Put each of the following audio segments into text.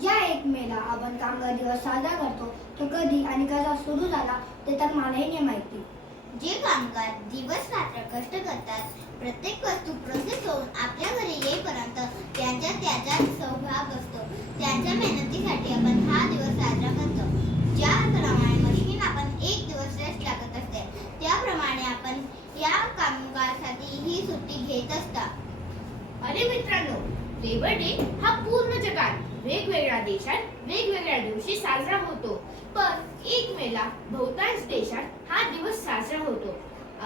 ज्या 1 मेला आपण कामगार दिवस साजरा करतो तो कधी आणि कसा सुरू झाला ते तर मलाही नाही माहिती. जे कामगार दिवस रात्र कष्ट करतात, प्रत्येक वस्तू प्रोसेस होऊन आपल्या घरी येईपर्यंत त्याचा सहभाग असतो. त्यांच्या मेहनतीसाठी आपण हा दिवस साजरा करतो. ज्याप्रमाणे मशीन आपण 1 दिवस रेस्ट लागत असते, त्याप्रमाणे आपण या कामगारासाठी ही सुट्टी घेत असतात. अरे मित्रांनो, लेबर डे हा पूर्ण जगात वेगवेगळ्या देशात वेगवेगळ्या दिवशी साजरा होतो. पण 1 मेला बहुतांश देशात हा दिवस साजरा होतो.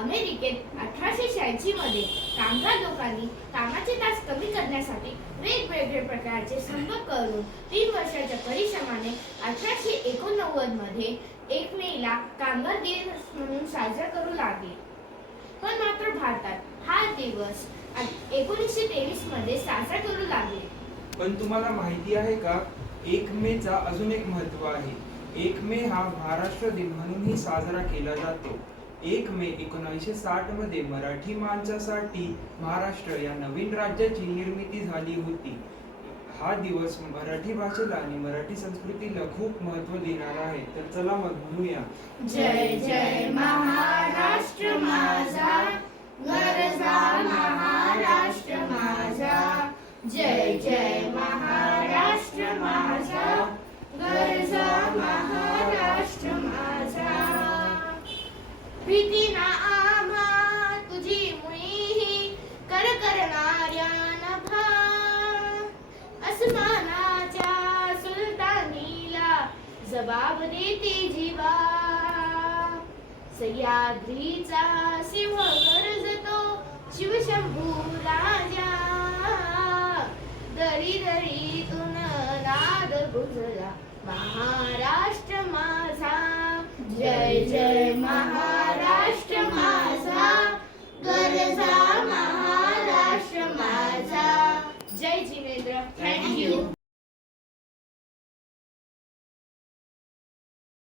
अमेरिकेत 1886 मध्ये कामगार लोकांनी कामाचे तास कमी करण्यासाठी वेगवेगळे प्रकारचे संप करून 3 वर्षाच्या परिश्रमाने 1889 मध्ये 1 मेला कामगार दिवस म्हणून साजरा करू लागले. पण मात्र भारतात हा दिवस 1923 मध्ये साजरा करू लागले. पण तुम्हाला माहिती आहे का, 1 मे चा अजून एक महत्त्व आहे. 1 मे हा महाराष्ट्र दिन म्हणूनही साजरा केला जातो. 1 मे 1960 मध्ये मराठी माणसासाठी महाराष्ट्र या नवीन राज्याची निर्मिती झाली होती. हा दिवस मराठी भाषेला आणि मराठी संस्कृतीला खूप महत्त्व देणारा आहे. तर चला मग म्हणूया, जय जय महाराष्ट्र माझा, गरजा महाराष्ट्र माझा. जय जय महाराष्ट्र माझा, गरजा महाराष्ट्र माझा. प्रीती ना आम्हा तुझी मुळी कर करणाऱ्या नभा, अस्मानाच्या सुलतानीला जबाब देते जीवा. सह्याद्रीचा सिंह गरजतो शिवशंभू राजा, दरी दरीतून नाद गुंजला महाराष्ट्र माझा. जय जय महाराष्ट्र माझा, गरजा महाराष्ट्र माझा. जय जिनेंद्र. थँक्यू.